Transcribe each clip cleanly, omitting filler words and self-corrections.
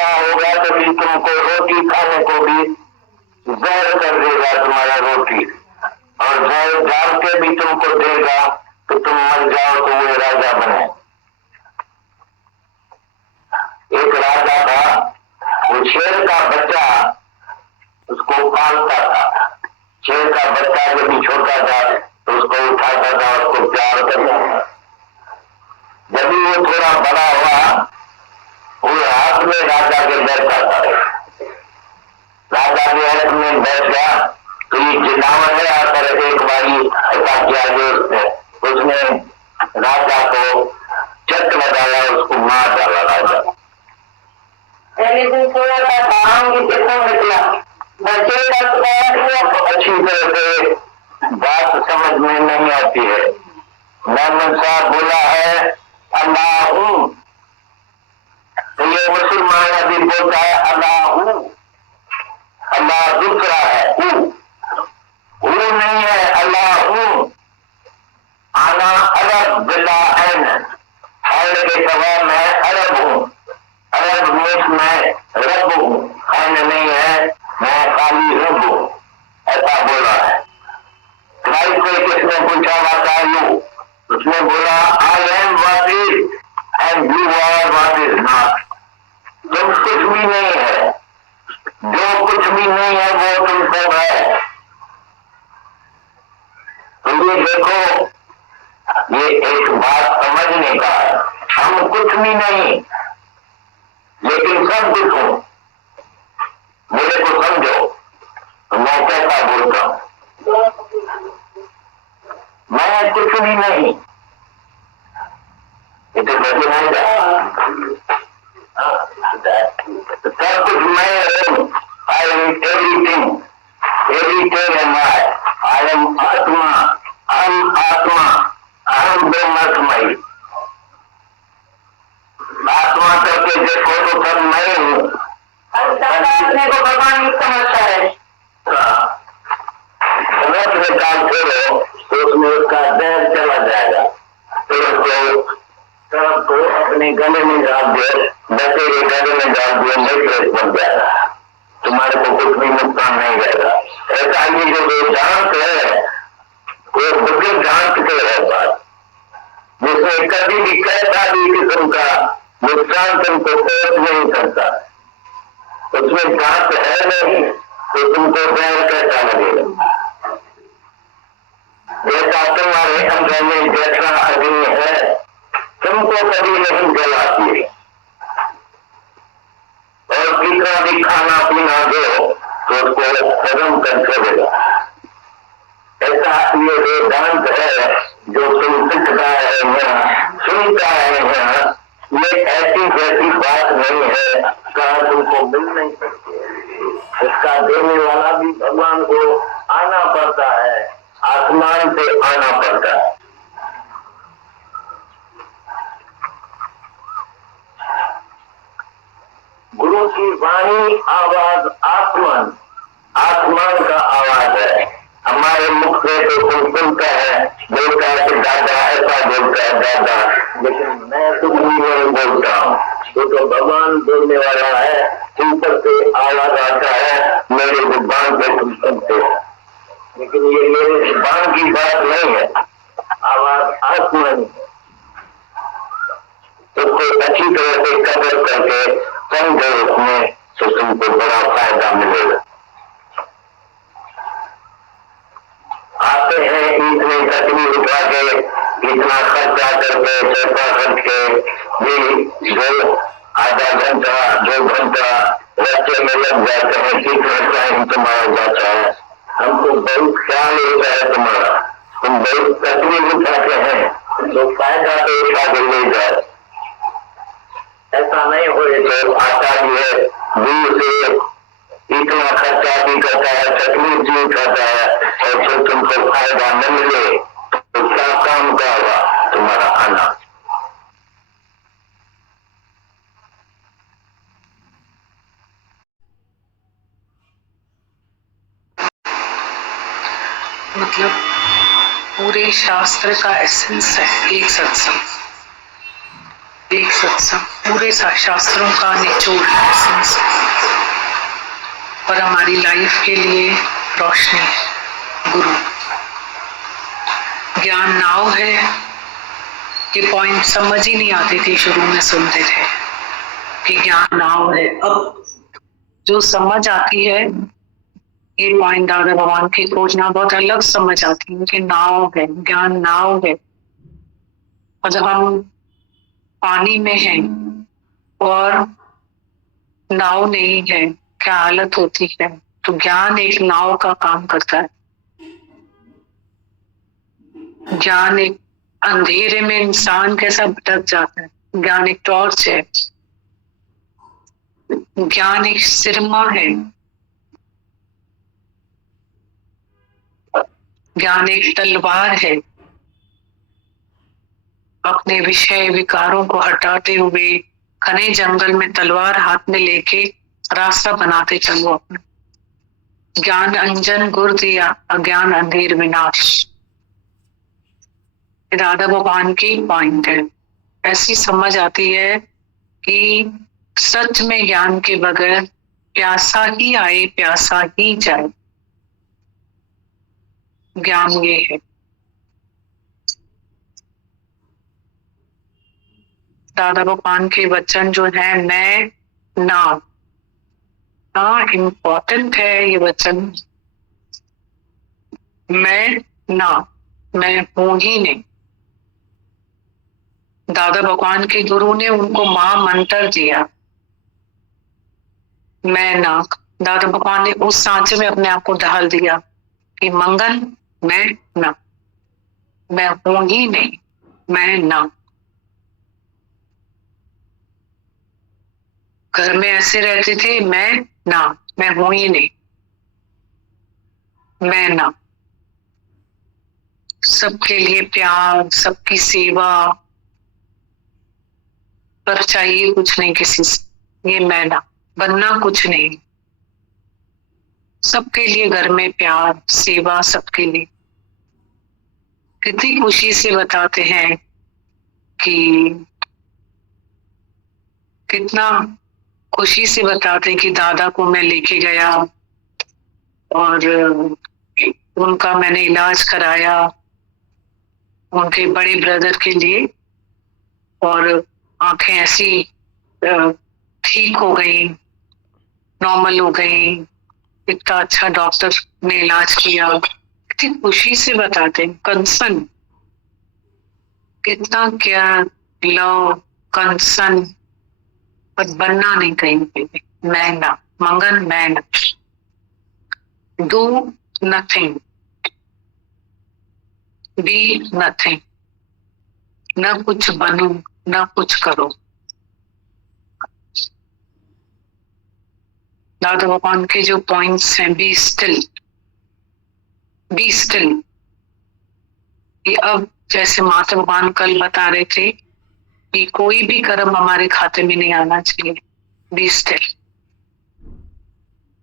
होगा तो भी तुमको रोटी खाने को भी जहर कर देगा तुम्हारा रोटी, और जहर डाल के भी तुमको देगा तो तुम मर जाओ तो वो राजा बने। एक राजा था, वो शेर का बच्चा उसको पालता था। शेर का बच्चा जब भी छोटा था तो उसको उठाता था, उसको प्यार करता था। जब भी वो थोड़ा बड़ा हुआ, वो हाथ में राजा के बैठता था। राजा के हाथ में बैठ गया तो ये जिलावन है आकर एक बारी ऐसा किया जो उसने राजा को चट लगाया, उसको मार डाला राजा। पहले दिन थोड़ा सा काम निकला, बच्चे का अच्छी तरह से बात समझ में नहीं आती है। मोहम्मद साहब बोला है अल्लाह हूं, तो ये मुसलमान अभी बोलता है अल्लाह हूं। अल्लाह दूसरा है, हूं नहीं है, अल्लाह हूं। आना अरब बिला ऐन, ऐन के जवाब है अरब हूं। अरब में रब हूं, ऐन नहीं है, मैं खाली रब हूं, ऐसा बोला है। भाई को किसने पूछा वाता यू, उसने बोला I am what is and you are what is not. तुम कुछ भी नहीं है, जो कुछ भी नहीं है वो तुम सब है। तो ये देखो, ये एक बात समझने का है। हम कुछ भी नहीं लेकिन सब कुछ हूं। मेरे को समझो तो मैं कैसा बोलता हूं। मैं कुछ भी नहीं, ये तो बजे नहीं जाता। सब कुछ मैं हूं। I am everything, everything am I am आत्मा, हम आत्मा, हम ब्रह्ममयी। आत्मा करके देखो तो सब मैं हूं। अपने को भगवान ही समझता है। रथ में काम छोड़ो तो उसमें उसका दहर चला जाएगा। फिर उसको सबको अपने गले में डाल दो, बच्चे के गले में डाल दो, नेकलेस बन जाएगा, तुम्हारे को कुछ भी नुकसान नहीं रहेगा। ऐसा ये जो वेदांत है वो बुद्ध दांत के है बात, जिसमें कभी भी कैसा भी किस्म का नुकसान तुमको पहुंच नहीं सकता। उसमें दांत है नहीं तो तुमको डर कैसा लगेगा। जैसा तुम्हारे अंदर में जैसा अग्नि है तुमको कभी नहीं जलाती, और कितना भी खाना पीना दो तो उसको खत्म कर छोड़ेगा। ऐसा ये वेदांत है जो तुम सीखता है, सुनता है, ये ऐसी जैसी बात नहीं है कहा तुमको मिल नहीं सकती है। इसका देने वाला भी भगवान को आना पड़ता है, आसमान से आना पड़ता है। गुरु की वाणी आवाज आसमान, आसमान का आवाज है। हमारे मुख से तो कोई सुनता है, बोलता है कि दादा ऐसा बोलता है दादा, लेकिन मैं तो नहीं बोलता हूँ। तो भगवान बोलने वाला है, ऊपर से आवाज आता है, मेरे जुबान पे तुम सुनते हो। लेकिन ये मेरे जुबान की बात नहीं है, आवाज आसमान है। उसको अच्छी तरह से कदर करके समझो, उसमें तो तुमको बड़ा फायदा मिलेगा। आते हैं इतने तकलीफ उठा के, इतना खर्चा करके, पैसा खर्च के भी जो आधा घंटा 2 घंटा रस्ते में लग जाते हैं, कितना टाइम तुम्हारा जाता है। हमको बहुत ख्याल होता है तुम्हारा, तुम बहुत तकलीफ उठाते हैं तो फायदा तो उठा के ले जाए। ऐसा नहीं हो तो आता भी है दूर से, इतना खर्चा भी करता है, तकलीफ भी उठाता है, और फिर तुमको फायदा न मिले तो क्या काम का होगा तुम्हारा आना। मतलब पूरे शास्त्र का एसेंस है एक सत्संग। एक सत्संग पूरे शास्त्रों का निचोड़ है और हमारी लाइफ के लिए रोशनी है। गुरु ज्ञान नाव है। ये पॉइंट समझ ही नहीं आती थी, शुरू में सुनते थे कि ज्ञान नाव है। अब जो समझ आती है, ये पॉइंट दादा भगवान की खोजना बहुत अलग समझ आती है कि नाव है, ज्ञान नाव है। और जब हम पानी में हैं और नाव नहीं है, क्या हालत होती है। तो ज्ञान एक नाव का काम करता है। ज्ञान एक अंधेरे में इंसान कैसा भटक जाता है, ज्ञान एक टॉर्च है। ज्ञान एक सिरमा है। ज्ञान एक तलवार है। अपने विषय विकारों को हटाते हुए घने जंगल में तलवार हाथ में लेके रास्ता बनाते चलो अपना। ज्ञान अंजन गुर दिया, अज्ञान अंधेर विनाश। राधा भगवान की पॉइंट है। ऐसी समझ आती है कि सच में ज्ञान के बगैर प्यासा ही आए प्यासा ही जाए। ज्ञान ये है। दादा भगवान के वचन जो है, मैं ना, इम्पोर्टेंट है ये वचन। मैं ना, मैं हूं ही नहीं। दादा भगवान के गुरु ने उनको महामंत्र दिया, मैं ना। दादा भगवान ने उस सांचे में अपने आप को ढाल दिया कि मंगन मैं ना, मैं हूं ही नहीं, मैं ना। घर में ऐसे रहते थे, मैं ना, मैं हूं ही नहीं, मैं ना। सबके लिए प्यार, सबकी सेवा, पर चाहिए कुछ नहीं किसी से, ये मैं ना। बनना कुछ नहीं, सबके लिए घर में प्यार सेवा, सबके लिए। कितनी खुशी से बताते हैं कि कितना खुशी से बताते हैं कि दादा को मैं लेके गया और उनका मैंने इलाज कराया उनके बड़े ब्रदर के लिए, और आंखें ऐसी ठीक हो गई, नॉर्मल हो गई। इतना अच्छा डॉक्टर ने इलाज किया। कितनी खुशी से बताते हैं, कंसर्न, कितना केयर, लव, कंसर्न, पर बनना नहीं कहीं पे भी। मैं ना, मंगन मैं ना। डू नथिंग, बी नथिंग, न कुछ बनो न कुछ करो। दादा भगवान के जो पॉइंट्स हैं, बी स्टिल, बी स्टिल। ये अब जैसे माता भगवान कल बता रहे थे कि कोई भी कर्म हमारे खाते में नहीं आना चाहिए, बी स्टिल।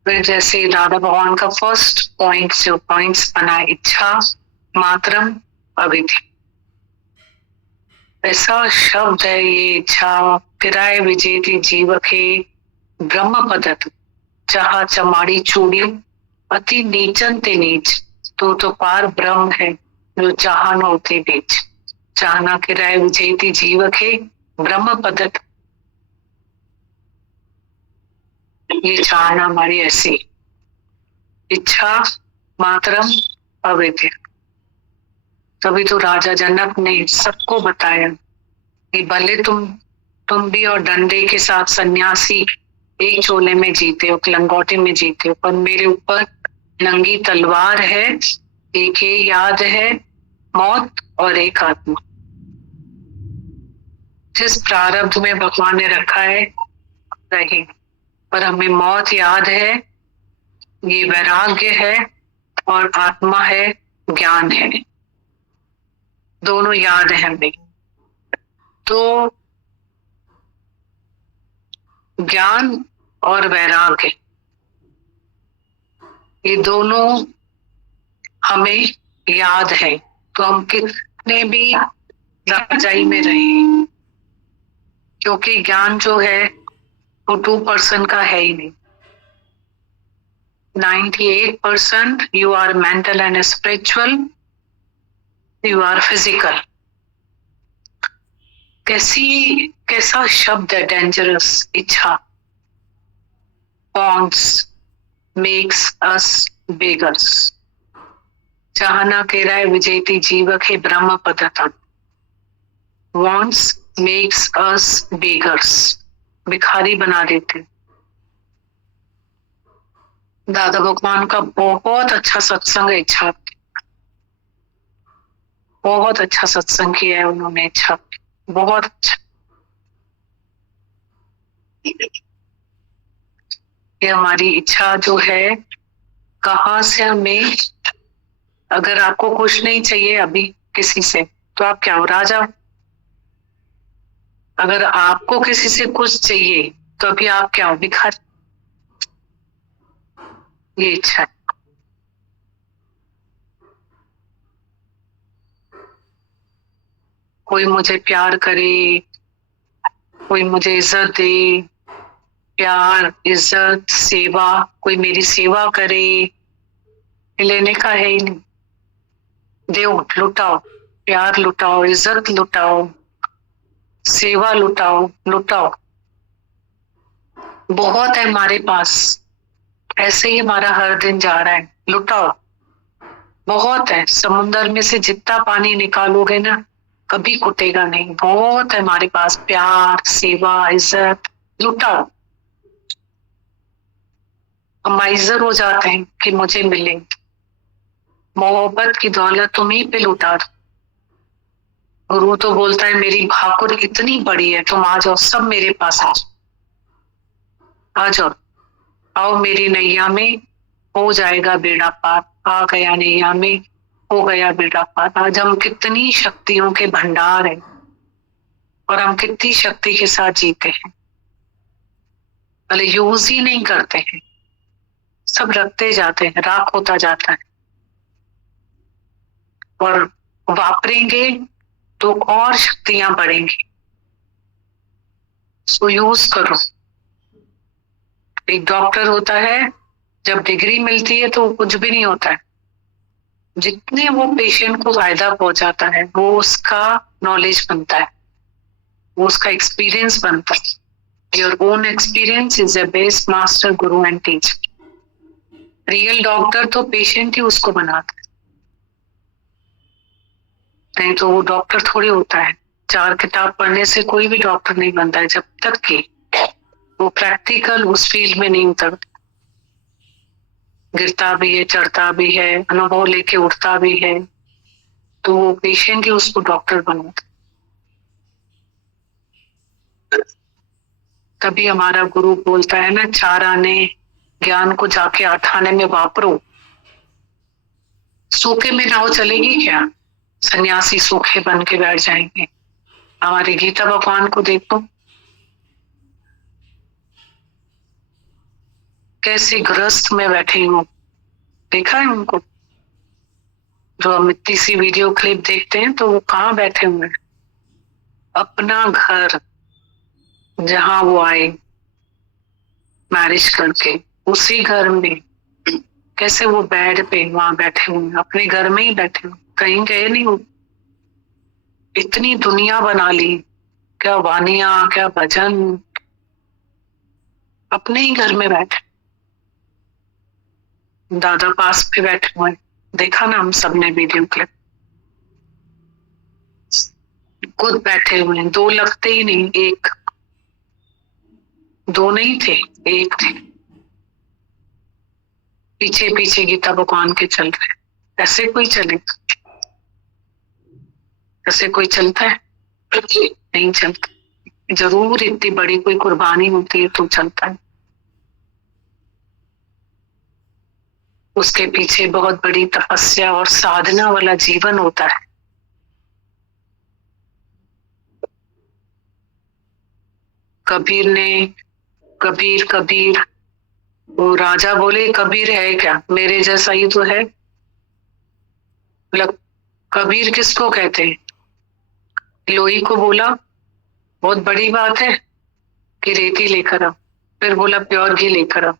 फिर जैसे दादा भगवान का फर्स्ट पॉइंट जो पॉइंट्स बना, इच्छा मात्रम अविधि। ऐसा शब्द है ये इच्छा, किराए विजेती जीव के ब्रह्म पदत चाह चमाड़ी चूड़ी अति नीचन ते नीच। तो पार ब्रह्म है जो चाहन होते बीच। चाहना किराए विजेती जीव के ब्रह्म पदत, ये चाहना हमारी ऐसी इच्छा मात्रम अविद्या। तभी तो राजा जनक ने सबको बताया कि भले तुम भी और डंडे के साथ सन्यासी एक चोले में जीते हो, लंगोटे में जीते हो, पर मेरे ऊपर नंगी तलवार है। एक ही याद है, मौत, और एक आत्मा। जिस प्रारब्ध में भगवान ने रखा है रही, पर हमें मौत याद है, ये वैराग्य है, और आत्मा है, ज्ञान है। दोनों याद है हमें। तो ज्ञान और वैराग्य, ये दोनों हमें याद है। तो हम कितने भी राजाई में रहे, क्योंकि ज्ञान जो है वो 2% का है ही नहीं। 98% you are mental and spiritual, you are physical. कैसा शब्द है डेंजरस, इच्छा। Wants makes us beggars. चाहना केराय विजेति जीवके ब्रह्म पदतम। Wants makes us beggars. भिखारी बना देते। दादा भगवान का बहुत अच्छा सत्संग है इच्छा, बहुत अच्छा सत्संग किया है उन्होंने इच्छा, बहुत अच्छा। ये हमारी इच्छा जो है, कहाँ से हमें, अगर आपको कुछ नहीं चाहिए अभी किसी से तो आप क्या हो, राजा। अगर आपको किसी से कुछ चाहिए तो अभी आप क्या हो, भिखारी। ये इच्छा है। कोई मुझे प्यार करे, कोई मुझे इज्जत दे, प्यार इज्जत सेवा, कोई मेरी सेवा करे, लेने का है ही नहीं। दो, लुटाओ, प्यार लुटाओ, इज्जत लुटाओ, सेवा लुटाओ, लुटाओ। बहुत है हमारे पास, ऐसे ही हमारा हर दिन जा रहा है, लुटाओ। बहुत है, समुद्र में से जितना पानी निकालोगे ना कभी कुटेगा नहीं। बहुत है हमारे पास, प्यार सेवा इज्जत, लुटाओ। हम माइजर हो जाते हैं कि मुझे मिले। मोहब्बत की दौलत तुम्हीं पे लुटा दो। गुरु तो बोलता है मेरी भाकुर इतनी बड़ी है, तुम आ जाओ, सब मेरे पास आ जाओ, आओ मेरी नैया में, हो जाएगा बेड़ा पार। आ गया नैया में, हो गया बेड़ा पार। आज हम कितनी शक्तियों के भंडार हैं और हम कितनी शक्ति के साथ जीते हैं, भले यूज ही नहीं करते हैं, सब रखते जाते हैं, राख होता जाता है। और वापरेंगे तो और शक्तियां बढ़ेंगी। सो यूज करो। एक डॉक्टर होता है, जब डिग्री मिलती है तो कुछ भी नहीं होता है। जितने वो पेशेंट को फायदा पहुंचाता है वो उसका नॉलेज बनता है, वो उसका एक्सपीरियंस बनता है। Your own experience is the best master Guru and teacher. Real doctor तो पेशेंट ही उसको बनाता है, नहीं तो वो डॉक्टर थोड़ी होता है। 4 किताब पढ़ने से कोई भी डॉक्टर नहीं बनता है, जब तक कि वो प्रैक्टिकल उस फील्ड में नहीं उतरता। गिरता भी है, चढ़ता भी है, अनुभव लेके उठता भी है, तो वो पेशेंट ही उसको डॉक्टर बनाता। तभी हमारा गुरु बोलता है ना, 4 आने ज्ञान को जाके 8 आने में वापरो। सूखे में नाव चलेगी क्या? सन्यासी सूखे बन के बैठ जाएंगे। हमारे गीता भगवान को देखो, कैसे गृहस्थ में बैठे हो, देखा है उनको? जो हम इतनी सी वीडियो क्लिप देखते हैं तो वो कहाँ बैठे हुए हैं? अपना घर जहां वो आए मैरिज करके, उसी घर में कैसे वो बेड पे वहां बैठे हुए, अपने घर में ही बैठे हुए, कहीं गए नहीं हो। इतनी दुनिया बना ली, क्या वानिया, क्या भजन, अपने ही घर में बैठे। दादा पास पे बैठे हुए, देखा ना हम सबने वीडियो क्लिप। खुद बैठे हुए हैं, 2 लगते ही नहीं, 1 2 नहीं थे, 1 थे। पीछे पीछे गीता भगवान के चल रहे। ऐसे कोई चले? ऐसे कोई चलता है? नहीं चलता। जरूर इतनी बड़ी कोई कुर्बानी होती है तो चलता है। उसके पीछे बहुत बड़ी तपस्या और साधना वाला जीवन होता है। कबीर ने, कबीर कबीर, वो राजा बोले कबीर है क्या? मेरे जैसा ही तो है। कबीर किसको कहते हैं? लोही को बोला, बहुत बड़ी बात है कि रेती लेकर आओ। फिर बोला प्योर घी लेकर आओ।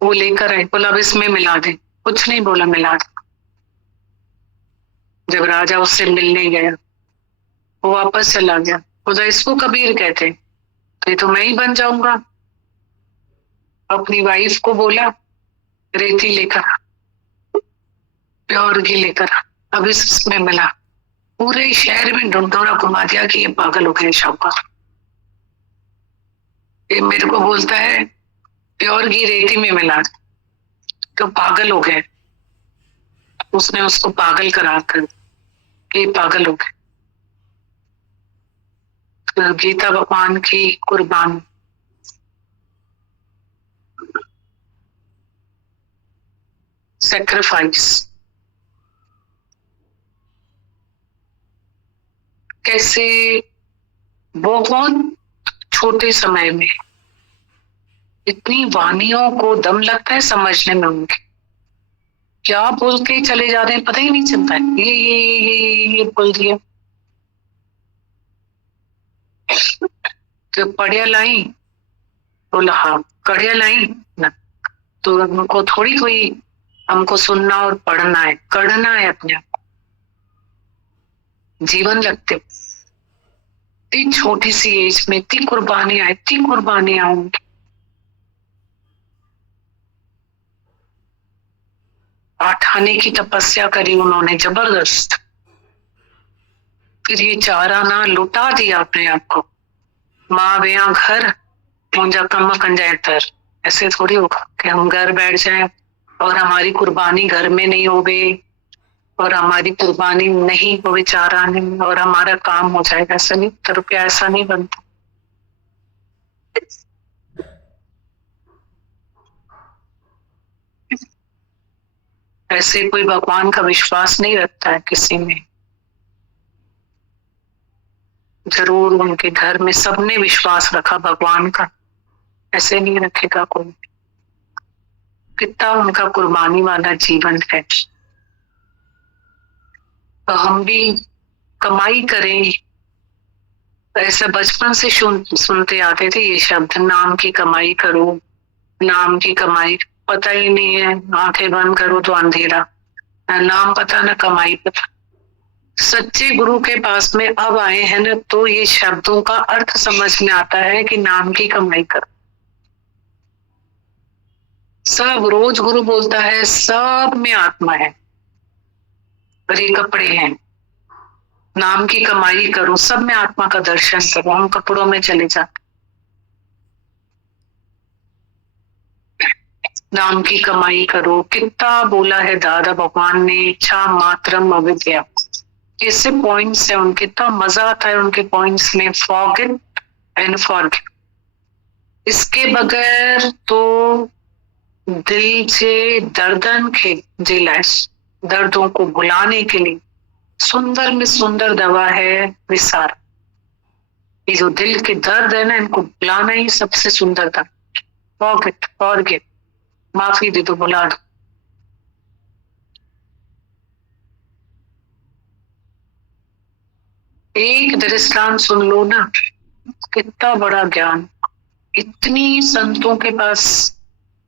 वो लेकर आए, बोला अब इसमें मिला दे। कुछ नहीं बोला, मिला दे। जब राजा उससे मिलने गया, वो वापस चला गया। बोला इसको कबीर कहते, तो ये तो मैं ही बन जाऊंगा। अपनी वाइफ को बोला रेती लेकर, प्योर घी लेकर, अब इसमें मिला। पूरे शहर में ढंढोरा घुमा दिया कि ये पागल हो गए शाहूकार। ये मेरे को बोलता है प्योर घी रेती में मिला, तो पागल हो गए। उसने उसको पागल करा कर ये पागल हो गए। तो गीता भगवान की कुर्बान। सैक्रिफाइस कैसे बहुत छोटे समय में इतनी वाणियों को दम लगता है समझने में। उनके क्या बोल के चले जा रहे हैं पता ही नहीं चलता है। ये बोल दिया तो पढ़िया लाई, बोला हाँ कढ़िया लाई ना, तो हमको थोड़ी कोई हमको सुनना और पढ़ना है, करना है अपने आप। जीवन लगते इतनी छोटी सी एज में इतनी कुर्बानियां उनकी। आठाने की तपस्या करी उन्होंने जबरदस्त। फिर ये चार आना लुटा दिया अपने आप को। माँ बेया घर मुंजा कम कंजाए तर। ऐसे थोड़ी होगा कि हम घर बैठ जाएं और हमारी कुर्बानी घर में नहीं हो गई और हमारी कुर्बानी नहीं हो चार आने में और हमारा काम हो जाएगा। ऐसा नहीं, तो रुपया ऐसा नहीं बनता। ऐसे कोई भगवान का विश्वास नहीं रखता है किसी में। जरूर उनके घर में सबने विश्वास रखा भगवान का, ऐसे नहीं रखेगा कोई। कितना उनका कुर्बानी वाला जीवन है। तो हम भी कमाई करें, ऐसा बचपन से सुनते आते थे ये शब्द, नाम की कमाई करो, नाम की कमाई। पता ही नहीं है, आंखें बंद करो तो अंधेरा, ना नाम पता ना कमाई पता। सच्चे गुरु के पास में अब आए हैं ना, तो ये शब्दों का अर्थ समझ में आता है कि नाम की कमाई करो। सब रोज गुरु बोलता है सब में आत्मा है और ये कपड़े हैं। नाम की कमाई करो, सब में आत्मा का दर्शन करो। हम कपड़ों में चले जाते। नाम की कमाई करो, कितना बोला है दादा भगवान ने, इच्छा मात्रम अविद्या। ऐसे पॉइंट्स है उनके, इतना मजा आता है उनके पॉइंट्स में। फॉरगिव एंड फॉरगिव, इसके बगैर तो दिल से दर्दन के दर्दों को भुलाने के लिए सुंदर में सुंदर दवा है विसार। ये जो दिल के दर्द है ना, इनको भुलाना ही सबसे सुंदर था। फॉरगिव, माफी दे दो, भुला दो। एक दृष्टांत सुन लो ना, कितना बड़ा ज्ञान। इतनी संतों के पास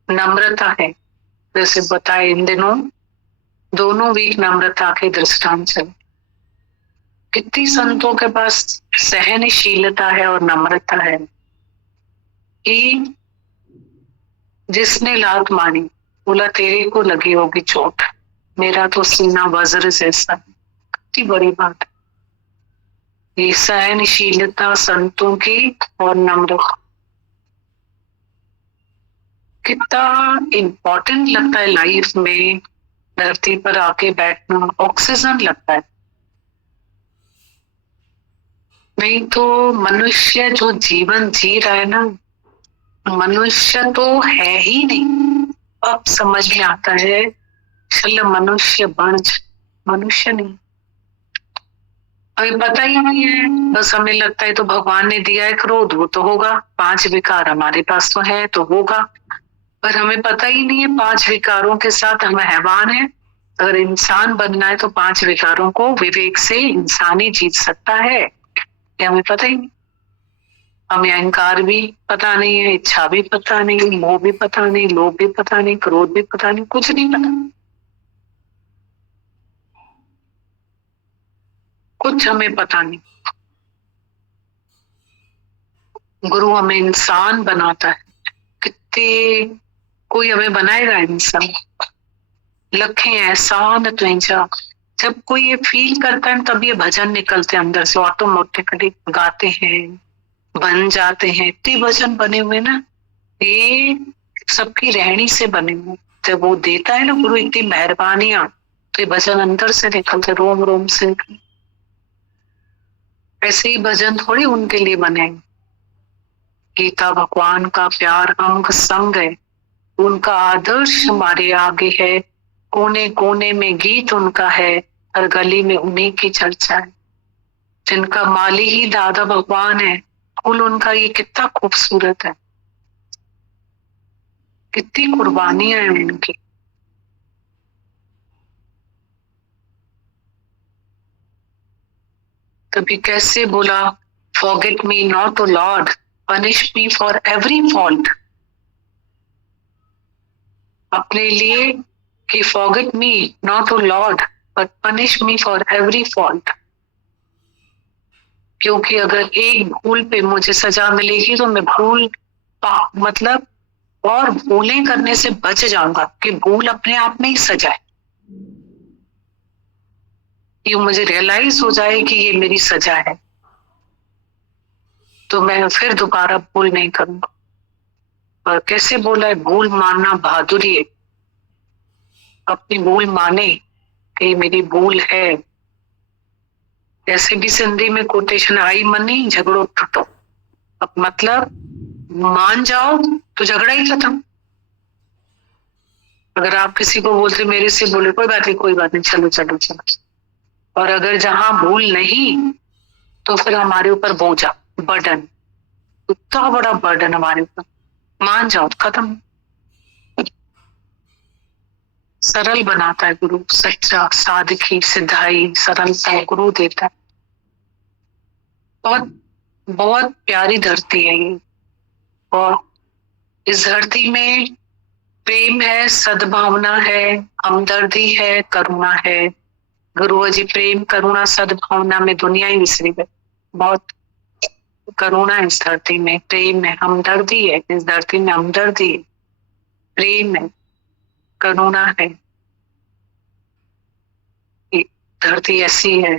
नम्रता है। जैसे बताए इन दिनों दोनों वीक नम्रता के दृष्टांत चले। कितनी संतों के पास सहनशीलता है और नम्रता है कि जिसने लात मारी बोला तेरे को लगी होगी चोट, मेरा तो सीना वज्र जैसा। कितनी बड़ी बात है ये सहनशीलता संतों की और नम्रता। कितना इम्पोर्टेंट लगता है लाइफ में धरती पर आके बैठना, ऑक्सीजन लगता है। नहीं तो मनुष्य जो जीवन जी रहा है ना, मनुष्य तो है ही नहीं। अब समझ में आता है चल मनुष्य बन, मनुष्य नहीं। अभी पता ही नहीं है, बस हमें लगता है तो भगवान ने दिया है क्रोध, वो तो होगा। 5 विकार हमारे पास तो है तो होगा, पर हमें पता ही नहीं है 5 विकारों के साथ हम हैवान है। अगर इंसान बनना है तो 5 विकारों को विवेक से इंसान ही जीत सकता है। ये हमें पता ही नहीं। हमें अहंकार भी पता नहीं है, इच्छा भी पता नहीं, मोह भी पता नहीं, लोभ भी पता नहीं, क्रोध भी पता नहीं, कुछ नहीं पता, कुछ हमें पता नहीं। गुरु हमें इंसान बनाता है। कितने कोई हमें बनाएगा इंसान, लखे एहसान तुझा। जब कोई ये फील करता है तब ये भजन निकलते हैं अंदर से, ऑटोमेटिकली गाते हैं, बन जाते हैं। इतने भजन बने हुए ना, ये सबकी रहनी से बने हुए। जब वो देता है ना गुरु इतनी मेहरबानियां, तो ये भजन अंदर से निकलते, रोम रोम से। ऐसे ही भजन थोड़ी उनके लिए बने। गीता भगवान का प्यार अंग संग है, उनका आदर्श हमारे आगे है। कोने कोने में गीत उनका है, हर गली में उन्हीं की चर्चा है। जिनका माली ही दादा भगवान है, कुल उनका ये कितना खूबसूरत है, कितनी कुर्बानियां हैं उनकी। तभी कैसे बोला, forget me not O lord, punish me for every fault. अपने लिए कि forget me not O lord but punish me for every fault. क्योंकि अगर एक भूल पे मुझे सजा मिलेगी तो मैं भूल मतलब और भूलें करने से बच जाऊंगा, कि भूल अपने आप में ही सजा है। ये मुझे रियलाइज हो जाए कि ये मेरी सजा है, तो मैं फिर दोबारा भूल नहीं करूंगा। और कैसे बोला है, भूल मानना बहादुरी है। अपनी भूल माने कि मेरी भूल है। ऐसे भी सिंधी में कोटेशन आई, मनी झगड़ो टूटो। अब मतलब मान जाओ तो झगड़ा ही खत्म। अगर आप किसी को बोलते मेरे से बोले कोई बात नहीं, कोई बात नहीं, चलो चलो चलो, और अगर जहां भूल नहीं तो फिर हमारे ऊपर बोझा, बर्डन, इतना बड़ा बर्डन हमारे ऊपर। मान जाओ तो खत्म। सरल बनाता है गुरु, सच्चा सादगी सिद्धाई सरलता गुरु देता है। बहुत बहुत प्यारी धरती है ये, और इस धरती में प्रेम है, सद्भावना है, हमदर्दी है, करुणा है। गुरु जी प्रेम करुणा सद्भावना में दुनिया ही विसरी गई। बहुत करुणा है इस धरती में, प्रेम है, हमदर्दी है इस धरती में, हमदर्दी है, प्रेम है, करुणा है। धरती ऐसी है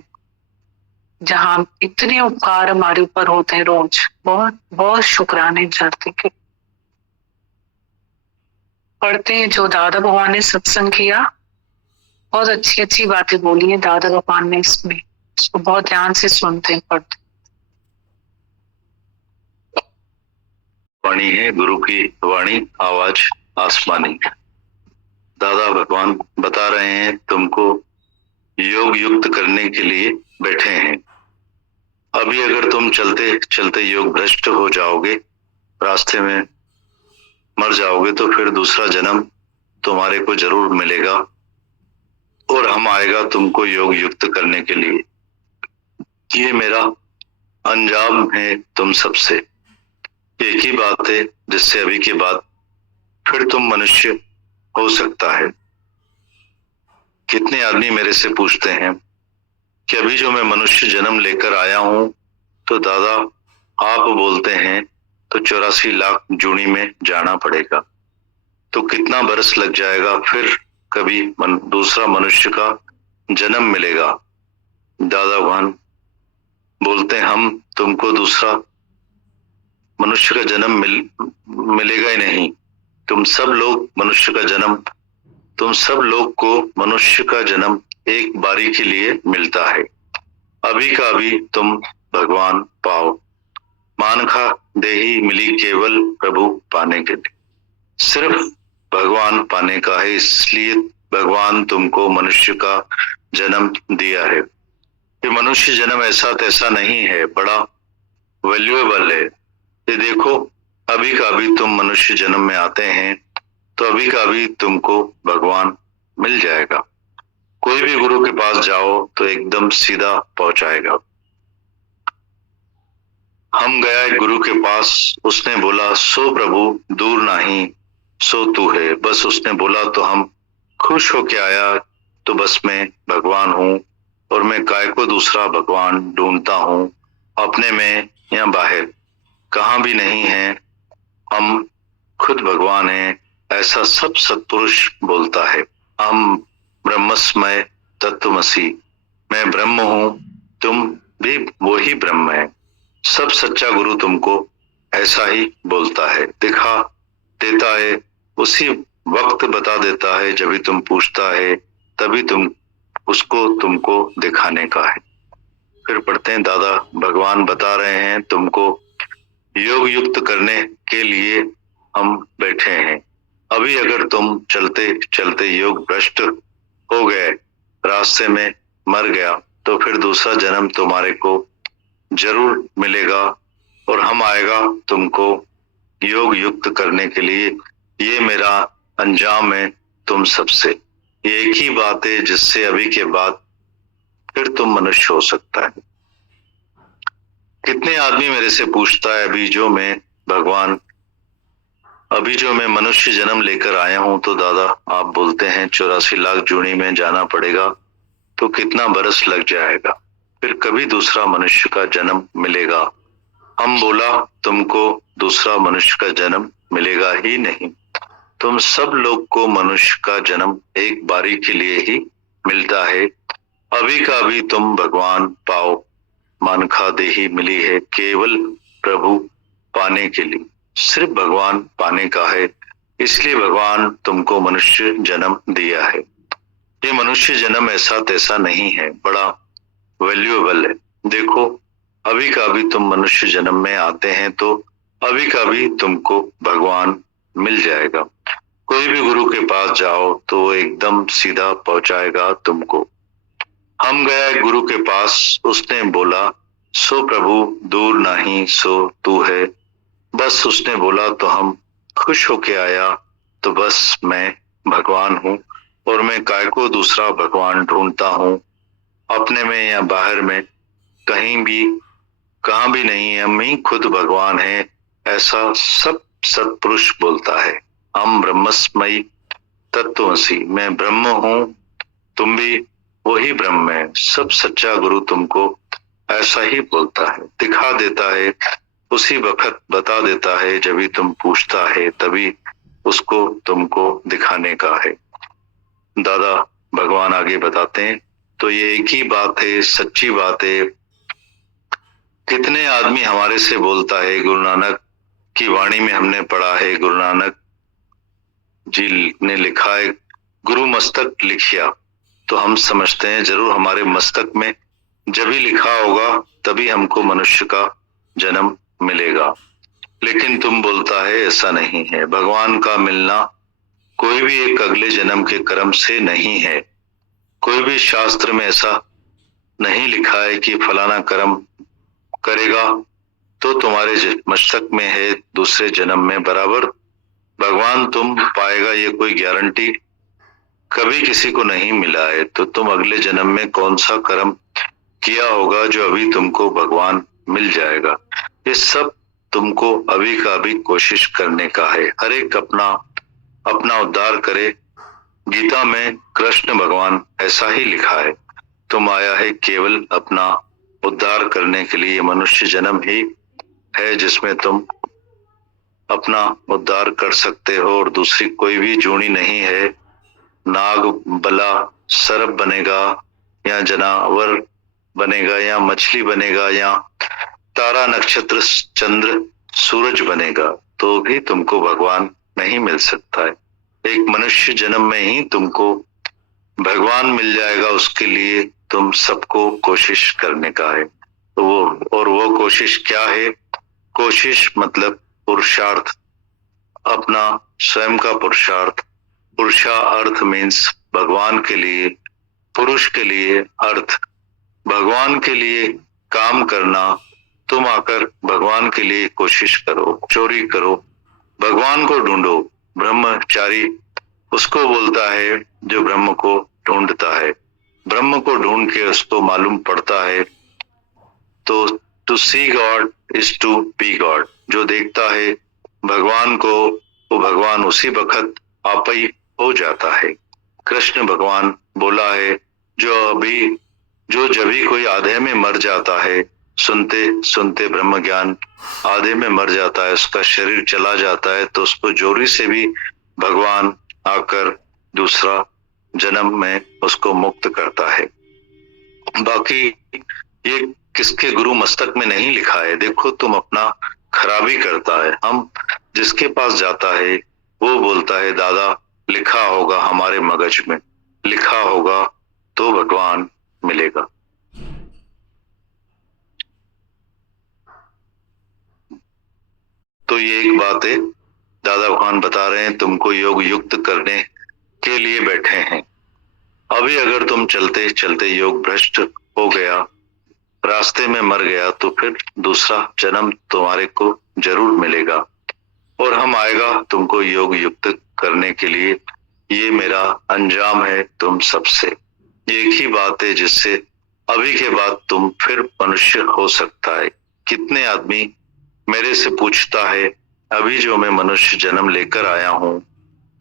जहाँ इतने उपकार हमारे ऊपर होते हैं रोज। बहुत बहुत शुक्राने धरती के। पढ़ते हैं जो दादा भगवान ने सत्संग किया, बहुत अच्छी अच्छी बातें बोली है दादा भगवान ने इसमें, उसको बहुत ध्यान से सुनते हैं, पढ़ते। वाणी है गुरु की वाणी, आवाज आसमानी। दादा भगवान बता रहे हैं तुमको योग युक्त करने के लिए बैठे हैं। अभी अगर तुम चलते चलते योग भ्रष्ट हो जाओगे, रास्ते में मर जाओगे, तो फिर दूसरा जन्म तुम्हारे को जरूर मिलेगा, और हम आएगा तुमको योग युक्त करने के लिए। ये मेरा अंजाम है तुम सबसे। एक ही बात है जिससे अभी के बाद फिर तुम मनुष्य हो सकता है। कितने आदमी मेरे से पूछते हैं कि अभी जो मैं मनुष्य जन्म लेकर आया हूं, तो दादा आप बोलते हैं तो 84 लाख जूनी में जाना पड़ेगा, तो कितना बरस लग जाएगा, फिर कभी दूसरा मनुष्य का जन्म मिलेगा। दादा भगवान बोलते हैं हम तुमको दूसरा मनुष्य का जन्म मिलेगा ही नहीं। तुम सब लोग मनुष्य का जन्म, तुम सब लोग को मनुष्य का जन्म एक बारी के लिए मिलता है। अभी का अभी तुम भगवान पाओ। मानखा देही मिली केवल प्रभु पाने के लिए, सिर्फ भगवान पाने का है। इसलिए भगवान तुमको मनुष्य का जन्म दिया है। ये मनुष्य जन्म ऐसा तैसा नहीं है, बड़ा वैल्यूएबल है। ये देखो अभी का अभी तुम मनुष्य जन्म में आते हैं, तो अभी का अभी तुमको भगवान मिल जाएगा। कोई भी गुरु के पास जाओ तो एकदम सीधा पहुंचाएगा। हम गया एक गुरु के पास, उसने बोला सो प्रभु दूर नहीं सो तू है। बस उसने बोला तो हम खुश होके आया, तो बस मैं भगवान हूँ और मैं काय को दूसरा भगवान ढूंढता हूँ, अपने में या बाहर कहाँ भी नहीं है, हम खुद भगवान हैं, ऐसा सब सत्पुरुष बोलता है। हम ब्रह्मस्मय तत्वमसि, मैं ब्रह्म हूँ, तुम भी वही ब्रह्म है। सब सच्चा गुरु तुमको ऐसा ही बोलता है, दिखा देता है, उसी वक्त बता देता है जब भी तुम पूछता है, तभी तुम उसको तुमको दिखाने का है। फिर पढ़ते हैं, दादा भगवान बता रहे हैं तुमको योग युक्त करने के लिए हम बैठे हैं। अभी अगर तुम चलते चलते योग भ्रष्ट हो गए, रास्ते में मर गया, तो फिर दूसरा जन्म तुम्हारे को जरूर मिलेगा और हम आएगा तुमको योग युक्त करने के लिए। ये मेरा अंजाम है तुम सबसे। ये एक ही बात है जिससे अभी के बाद फिर तुम मनुष्य हो सकता है। कितने आदमी मेरे से पूछता है अभी जो मैं मनुष्य जन्म लेकर आया हूं, तो दादा आप बोलते हैं 84 लाख जूनी में जाना पड़ेगा, तो कितना बरस लग जाएगा, फिर कभी दूसरा मनुष्य का जन्म मिलेगा। हम बोला तुमको दूसरा मनुष्य का जन्म मिलेगा ही नहीं, तुम सब लोग को मनुष्य का जन्म एक बारी के लिए ही मिलता है। अभी का अभी तुम भगवान पाओ, मानखा देही मिली है केवल प्रभु पाने के लिए, सिर्फ भगवान पाने का है, इसलिए भगवान तुमको मनुष्य जन्म दिया है। ये मनुष्य जन्म ऐसा तैसा नहीं है, बड़ा वैल्यूएबल है। देखो अभी का अभी तुम मनुष्य जन्म में आते हैं, तो अभी का भी तुमको भगवान मिल जाएगा। कोई भी गुरु के पास जाओ तो वो एकदम सीधा पहुंचाएगा तुमको। हम गया एक गुरु के पास, उसने बोला सो प्रभु दूर नहीं सो तू है। बस उसने बोला तो हम खुश होके आया, तो बस मैं भगवान हूँ और मैं काय को दूसरा भगवान ढूंढता हूँ, अपने में या बाहर में कहीं भी कहाँ भी नहीं है, हम ही खुद भगवान है, ऐसा सब सत्पुरुष बोलता है। हम ब्रह्मस्मयी तत्वमसि, मैं ब्रह्म हूँ, तुम भी वही ब्रह्म है। सब सच्चा गुरु तुमको ऐसा ही बोलता है, दिखा देता है, उसी वक्त बता देता है जब भी तुम पूछता है, तभी उसको तुमको दिखाने का है। दादा भगवान आगे बताते हैं, तो ये एक ही बात है, सच्ची बात है। कितने आदमी हमारे से बोलता है, गुरु नानक की वाणी में हमने पढ़ा है, गुरु नानक जी ने लिखा है गुरु मस्तक लिखिया, तो हम समझते हैं जरूर हमारे मस्तक में जब ही लिखा होगा तभी हमको मनुष्य का जन्म मिलेगा। लेकिन तुम बोलता है ऐसा नहीं है, भगवान का मिलना कोई भी एक अगले जन्म के कर्म से नहीं है। कोई भी शास्त्र में ऐसा नहीं लिखा है कि फलाना कर्म करेगा तो तुम्हारे मस्तक में है, दूसरे जन्म में बराबर भगवान तुम पाएगा, ये कोई गारंटी कभी किसी को नहीं मिला है। तो तुम अगले जन्म में कौन सा कर्म किया होगा जो अभी तुमको भगवान मिल जाएगा। ये सब तुमको अभी का अभी कोशिश करने का है। हर एक अपना उद्धार करे। गीता में कृष्ण भगवान ऐसा ही लिखा है, तुम आया है केवल अपना उद्धार करने के लिए। मनुष्य जन्म ही है जिसमें तुम अपना उद्धार कर सकते हो और दूसरी कोई भी जूनी नहीं है। नाग बला सर्प बनेगा या जानवर बनेगा या मछली बनेगा या तारा नक्षत्र चंद्र सूरज बनेगा, तो भी तुमको भगवान नहीं मिल सकता है। एक मनुष्य जन्म में ही तुमको भगवान मिल जाएगा, उसके लिए तुम सबको कोशिश करने का है। तो वो कोशिश क्या है? कोशिश मतलब पुरुषार्थ, अपना स्वयं का पुरुषार्थ। पुरुषार्थ मीन्स भगवान के लिए, पुरुष के लिए अर्थ, भगवान के लिए काम करना। तुम आकर भगवान के लिए कोशिश करो, चोरी करो, भगवान को ढूंढो। ब्रह्मचारी उसको बोलता है जो ब्रह्म को ढूंढता है। ब्रह्म को ढूंढ के उसको मालूम पड़ता है तो to see God is to be God. जो देखता है भगवान को, वो भगवान उसी वक्त आप ही हो जाता है। कृष्ण भगवान बोला है, जो जब भी कोई आधे में मर जाता है, सुनते सुनते ब्रह्म ज्ञान आधे में मर जाता है, उसका शरीर चला जाता है, तो उसको जोरी से भी भगवान आकर दूसरा जन्म में उसको मुक्त करता है। बाकी ये किसके गुरु मस्तक में नहीं लिखा है। देखो तुम अपना खराबी करता है, हम जिसके पास जाता है वो बोलता है दादा लिखा होगा, हमारे मगज में लिखा होगा तो भगवान मिलेगा। तो ये एक बात है, दादा भगवान बता रहे हैं तुमको योग युक्त करने के लिए बैठे हैं। अभी अगर तुम चलते चलते योग भ्रष्ट हो गया, रास्ते में मर गया, तो फिर दूसरा जन्म तुम्हारे को जरूर मिलेगा और हम आएगा तुमको योग युक्त करने के लिए। ये मेरा अंजाम है तुम सबसे। एक ही बात है जिससे अभी के बाद तुम फिर मनुष्य हो सकता है। कितने आदमी मेरे से पूछता है अभी जो मैं मनुष्य जन्म लेकर आया हूं,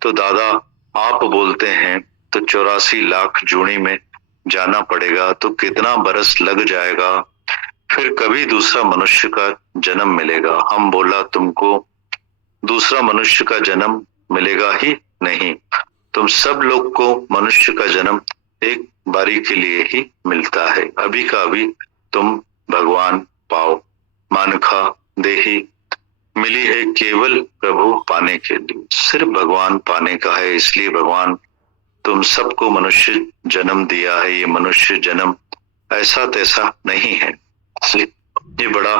तो दादा आप बोलते हैं तो 84 लाख जूनी में जाना पड़ेगा, तो कितना बरस लग जाएगा, फिर कभी दूसरा मनुष्य का जन्म मिलेगा। हम बोला तुमको दूसरा मनुष्य का जन्म मिलेगा ही नहीं, तुम सब लोग को मनुष्य का जन्म एक बारी के लिए ही मिलता है। अभी का अभी तुम भगवान पाओ। मानखा देही मिली है केवल प्रभु पाने के लिए, सिर्फ भगवान पाने का है। इसलिए भगवान तुम सबको मनुष्य जन्म दिया है। ये मनुष्य जन्म ऐसा तैसा नहीं है, ये बड़ा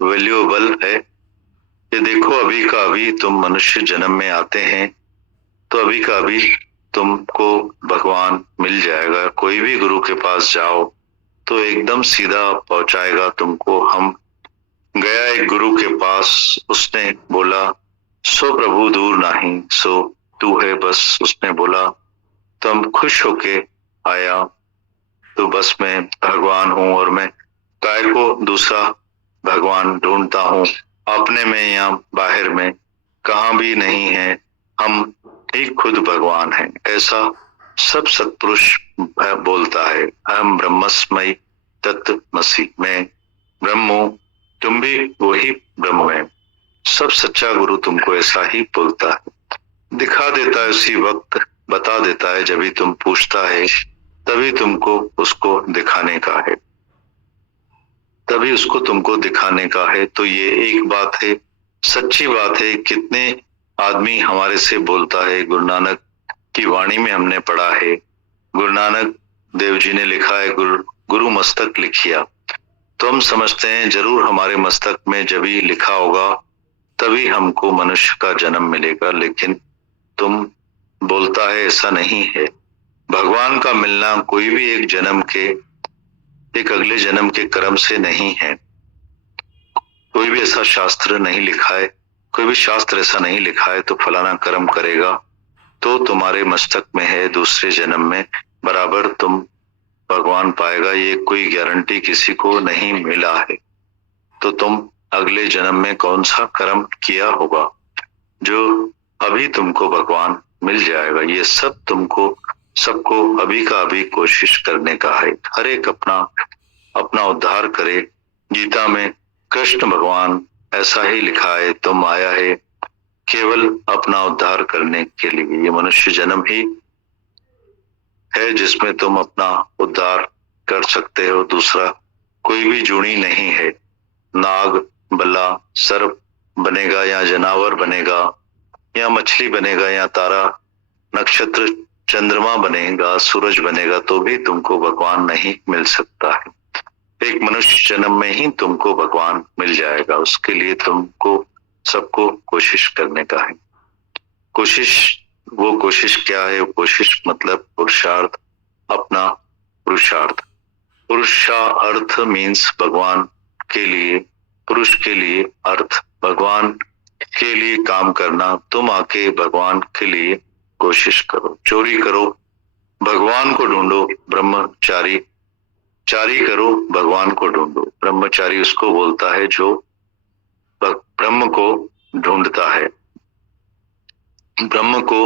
वैल्यूएबल है। ये देखो अभी का अभी तुम मनुष्य जन्म में आते हैं, तो अभी का अभी तुमको भगवान मिल जाएगा। कोई भी गुरु के पास जाओ तो एकदम सीधा पहुंचाएगा तुमको। हम गया एक गुरु के पास, उसने बोला सो प्रभु दूर नहीं, सो तू है बस। उसने बोला तो हम खुश होके आया, तो बस मैं भगवान हूं और मैं काय को दूसरा भगवान ढूंढता हूं, अपने में या बाहर में कहाँ भी नहीं है, हम ही खुद भगवान हैं। ऐसा सब सत्पुरुष बोलता है। अहम ब्रह्मस्मयी तत्त्वमसि, मैं ब्रह्म हूं, तुम भी वही ब्रह्म है। सब सच्चा गुरु तुमको ऐसा ही बोलता है, दिखा देता है उसी वक्त, बता देता है। जब भी तुम पूछता है तभी तुमको उसको दिखाने का है, तभी उसको तुमको दिखाने का है। तो ये एक बात है, सच्ची बात है। कितने आदमी हमारे से बोलता है, गुरु नानक की वाणी में हमने पढ़ा है, गुरु नानक देव जी ने लिखा है गुरु मस्तक लिखिया, तो हम समझते हैं जरूर हमारे मस्तक में जब ही लिखा होगा तभी हमको मनुष्य का जन्म मिलेगा। लेकिन तुम बोलता है ऐसा नहीं है। भगवान का मिलना कोई भी एक जन्म के, एक अगले जन्म के कर्म से नहीं है। कोई भी ऐसा शास्त्र नहीं लिखा है, कोई भी शास्त्र ऐसा नहीं लिखा है तो फलाना कर्म करेगा तो तुम्हारे मस्तक में है, दूसरे जन्म में बराबर तुम भगवान पाएगा। ये कोई गारंटी किसी को नहीं मिला है। तो तुम अगले जन्म में कौन सा कर्म किया होगा जो अभी तुमको भगवान मिल जाएगा। ये सब तुमको सबको अभी का अभी कोशिश करने का है। हर एक अपना उद्धार करे। गीता में कृष्ण भगवान ऐसा ही लिखा है, तुम आया है केवल अपना उद्धार करने के लिए। ये मनुष्य जन्म ही है जिसमें तुम अपना उद्धार कर सकते हो, दूसरा कोई भी जुड़ी नहीं है। नाग बल्ला सर्प बनेगा या जानवर बनेगा या मछली बनेगा या तारा नक्षत्र चंद्रमा बनेगा, सूरज बनेगा, तो भी तुमको भगवान नहीं मिल सकता है। एक मनुष्य जन्म में ही तुमको भगवान मिल जाएगा। उसके लिए तुमको सबको कोशिश करने का है। वो कोशिश क्या है? वो कोशिश मतलब पुरुषार्थ, अपना पुरुषार्थ। पुरुषार्थ मीन्स भगवान के लिए, पुरुष के लिए अर्थ, भगवान के लिए काम करना। तुम आके भगवान के लिए कोशिश करो, चोरी करो, भगवान को ढूंढो। ब्रह्मचारी ब्रह्मचारी करो, भगवान को ढूंढो। ब्रह्मचारी उसको बोलता है जो ब्रह्म को ढूंढता है। ब्रह्म को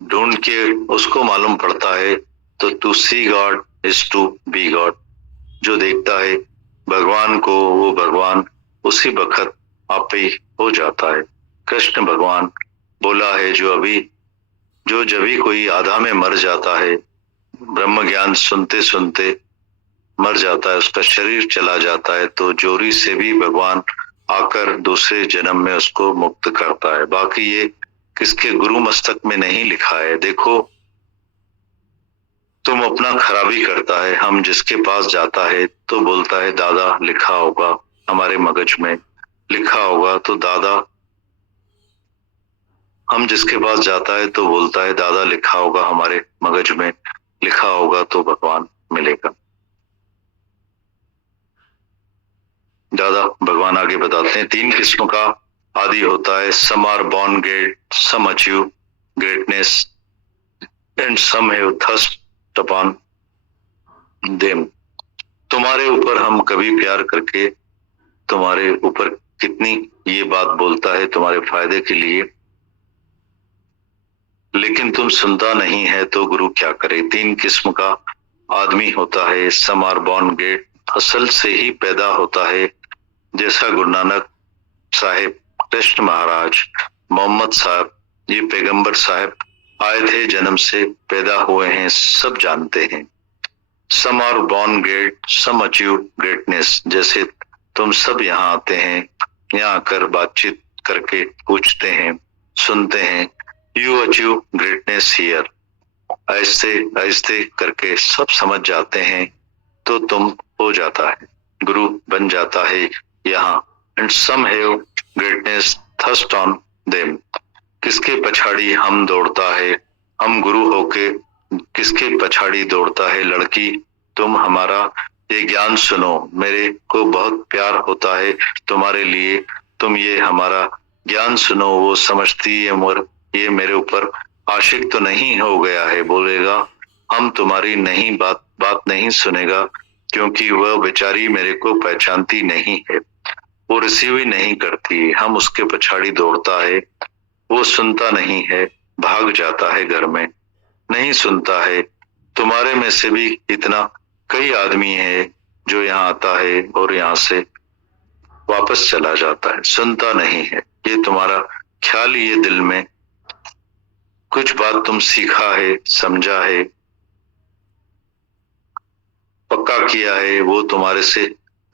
ढूंढ के उसको मालूम पड़ता है तो to see God is to be God. जो देखता है भगवान को, वो भगवान उसी वक्त आप ही हो जाता है। कृष्ण भगवान बोला है जो जब भी कोई आधा में मर जाता है, ब्रह्म ज्ञान सुनते सुनते मर जाता है, उसका शरीर चला जाता है, तो जोरी से भी भगवान आकर दूसरे जन्म में उसको मुक्त करता है। बाकी ये किसके गुरु मस्तक में नहीं लिखा है। देखो तुम अपना खराबी करता है, हम जिसके पास जाता है तो बोलता है दादा लिखा होगा, हमारे मगज में लिखा होगा तो दादा, हम जिसके पास जाता है तो बोलता है दादा लिखा होगा, हमारे मगज में लिखा होगा तो भगवान मिलेगा। दादा भगवान आगे बताते हैं 3 किस्म का आदि होता है। Some are born great, some achieve greatness and some have thirst upon them. तुम्हारे ऊपर हम कभी प्यार करके तुम्हारे ऊपर कितनी ये बात बोलता है तुम्हारे फायदे के लिए, लेकिन तुम सुनता नहीं है तो गुरु क्या करे। 3 किस्म का आदमी होता है। सम आर बॉर्न ग्रेट, असल से ही पैदा होता है, जैसा गुरु नानक साहिब, कृष्ण महाराज, मोहम्मद साहब, ये पैगंबर साहब आए थे, जन्म से पैदा हुए हैं, सब जानते हैं। Some are born great, some achieve greatness, जैसे तुम सब यहाँ आते हैं, यहाँ आकर बातचीत करके पूछते हैं, सुनते हैं। यू अचीव ग्रेटनेस हियर, ऐसे ऐसे करके सब समझ जाते हैं तो तुम हो जाता है, गुरु बन जाता है यहाँ। And some have greatness thirst on them, किसके पछाड़ी हम दौड़ता है, हम गुरु होके किसके पछाड़ी दौड़ता है। लड़की तुम हमारा ये ज्ञान सुनो, मेरे को बहुत प्यार होता है तुम्हारे लिए, तुम ये हमारा ज्ञान सुनो। वो समझती है ये मेरे ऊपर आशिक तो नहीं हो गया है, बोलेगा हम तुम्हारी नहीं बात नहीं सुनेगा, क्योंकि वह बेचारी मेरे को पहचानती नहीं है, वो रिसीव ही नहीं करती। हम उसके पछाड़ी दौड़ता है, वो सुनता नहीं है, भाग जाता है घर में, नहीं सुनता है। तुम्हारे में से भी इतना कई आदमी है जो यहाँ आता है और यहाँ से वापस चला जाता है, सुनता नहीं है। ये तुम्हारा ख्याल ही है दिल में, कुछ बात तुम सीखा है, समझा है, पक्का किया है, वो तुम्हारे से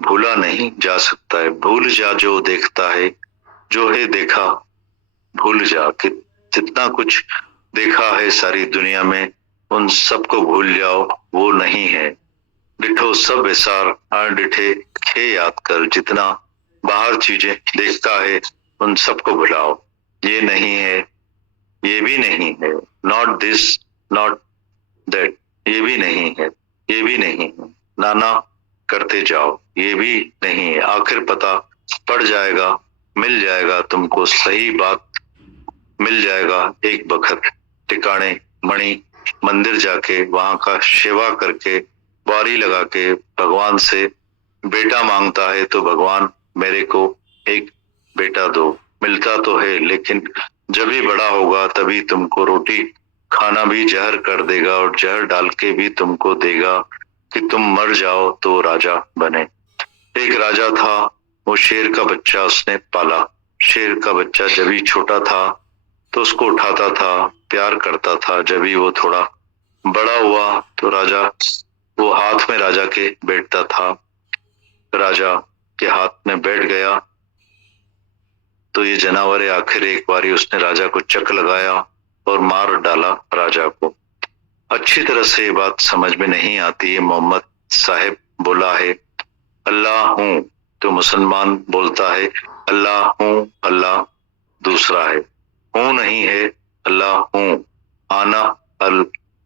भूला नहीं जा सकता है। भूल जा जो देखता है, जो है देखा भूल जा। कि जितना कुछ देखा है सारी दुनिया में, उन सबको भूल जाओ, वो नहीं है। डिठो सब विसार डिठे खे याद कर, जितना बाहर चीजें देखता है उन सबको भुलाओ। ये नहीं है, ये भी नहीं है, नॉट दिस नॉट दैट, ये भी नहीं है, ये भी नहीं है, नाना करते जाओ, ये भी नहीं है। आखिर पता पड़ जाएगा, मिल जाएगा तुमको, सही बात मिल जाएगा एक वक्त। टिकाणे मणि मंदिर जाके वहां का सेवा करके बारी लगा के भगवान से बेटा मांगता है तो भगवान मेरे को एक बेटा दो। मिलता तो है, लेकिन जब भी बड़ा होगा तभी तुमको रोटी खाना भी जहर कर देगा और जहर डाल के भी तुमको देगा कि तुम मर जाओ तो राजा बने। एक राजा था, वो शेर का बच्चा उसने पाला। शेर का बच्चा जब भी छोटा था तो उसको उठाता था, प्यार करता था। जब भी वो थोड़ा बड़ा हुआ तो राजा वो हाथ में राजा के बैठता था, राजा के हाथ में बैठ गया तो ये जानवर आखिर एक बारी उसने राजा को चक लगाया और मार डाला राजा को। अच्छी तरह से ये बात समझ में नहीं आती है। मोहम्मद साहिब बोला है अल्लाह हूं, तो मुसलमान बोलता है अल्लाह हूं, अल्लाह दूसरा है, हूं नहीं है, अल्लाह हूं। आना अल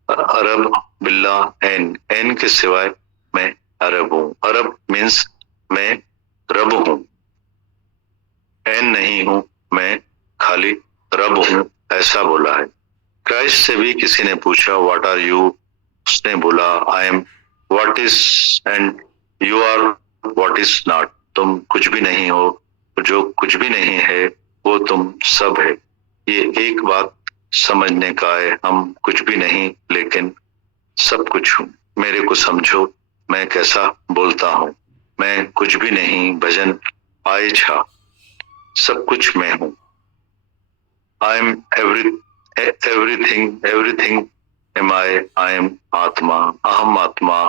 अरब बिल्ला एन के सिवाय मैं अरब हूं। अरब मीन्स मैं रब हूं, एन नहीं हूं, मैं खाली रब हूं, ऐसा बोला है। क्राइस्ट से भी किसी ने पूछा व्हाट आर यू, उसने बोला I am what is and you are what is not. तुम कुछ भी नहीं हो, जो कुछ भी नहीं है वो तुम सब है। ये एक बात समझने का है, हम कुछ भी नहीं लेकिन सब कुछ हूँ। मेरे को समझो, मैं कैसा बोलता हूँ। मैं कुछ भी नहीं, भजन आए छा, सब कुछ मैं हूँ। I am everything am I am आत्मा, अहम आत्मा,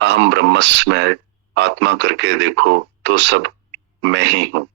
अहम ब्रह्मस्मय। आत्मा करके देखो तो सब मैं ही हूँ।